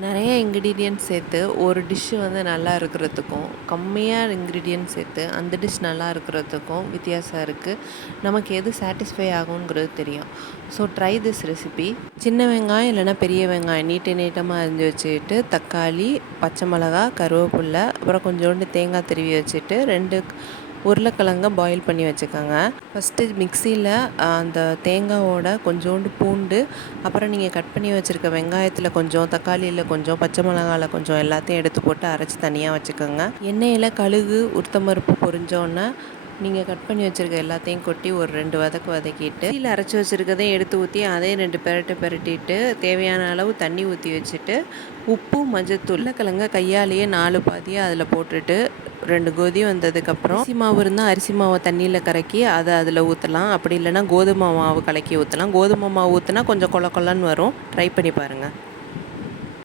நிறைய இன்க்ரீடியன்ட்ஸ் சேர்த்து ஒரு டிஷ்ஷு வந்து நல்லா இருக்கிறதுக்கும், கம்மியாக இன்க்ரீடியன்ட்ஸ் சேர்த்து அந்த டிஷ் நல்லா இருக்கிறதுக்கும் வித்தியாசம் இருக்குது. நமக்கு எது சாட்டிஸ்ஃபை ஆகுங்கிறது தெரியும். So try this recipe. சின்ன வெங்காயம் இல்லைன்னா பெரிய வெங்காயம் நீட்டமாக அரிஞ்சு வச்சுக்கிட்டு, தக்காளி, பச்சை மிளகா, கருவேப்பில்லை, அப்புறம் கொஞ்சோண்டு தேங்காய் திருவி வச்சுட்டு 2 உருளைக்கிழங்க பாயில் பண்ணி வச்சுக்கோங்க. ஃபஸ்ட்டு மிக்சியில் அந்த தேங்காவோட கொஞ்சோண்டு பூண்டு, அப்புறம் நீங்கள் கட் பண்ணி வச்சுருக்க வெங்காயத்தில் கொஞ்சம், தக்காளியில் கொஞ்சம், பச்சை மிளகாவில் கொஞ்சம் எல்லாத்தையும் எடுத்து போட்டு அரைச்சி தனியாக வச்சுக்கோங்க. எண்ணெயில் கடுகு உளுத்தம்பருப்பு பொரிஞ்சோன்னே நீங்கள் கட் பண்ணி வச்சுருக்க எல்லாத்தையும் கொட்டி ஒரு 2 வதக்கிட்டு மிக்சியில் அரைச்சி வச்சுருக்கதையும் எடுத்து ஊற்றி அதையும் 2 பெரட்டிட்டு தேவையான அளவு தண்ணி ஊற்றி வச்சுட்டு உப்பு, மஞ்சத்தூள், உருளைக்கிழங்க கையாலேயே 4 பாதியாக அதில் போட்டுட்டு 2 கொதி வந்ததுக்கப்புறம் அரிசி மாவு இருந்தால் அரிசி மாவை தண்ணியில் கலக்கி அதை அதில் ஊற்றலாம். அப்படி இல்லைன்னா கோதுமை மாவு கலக்கி ஊற்றலாம். கோதுமை மாவு ஊற்றினா கொஞ்சம் கொல கொலன்னு வரும். ட்ரை பண்ணி பாருங்கள்.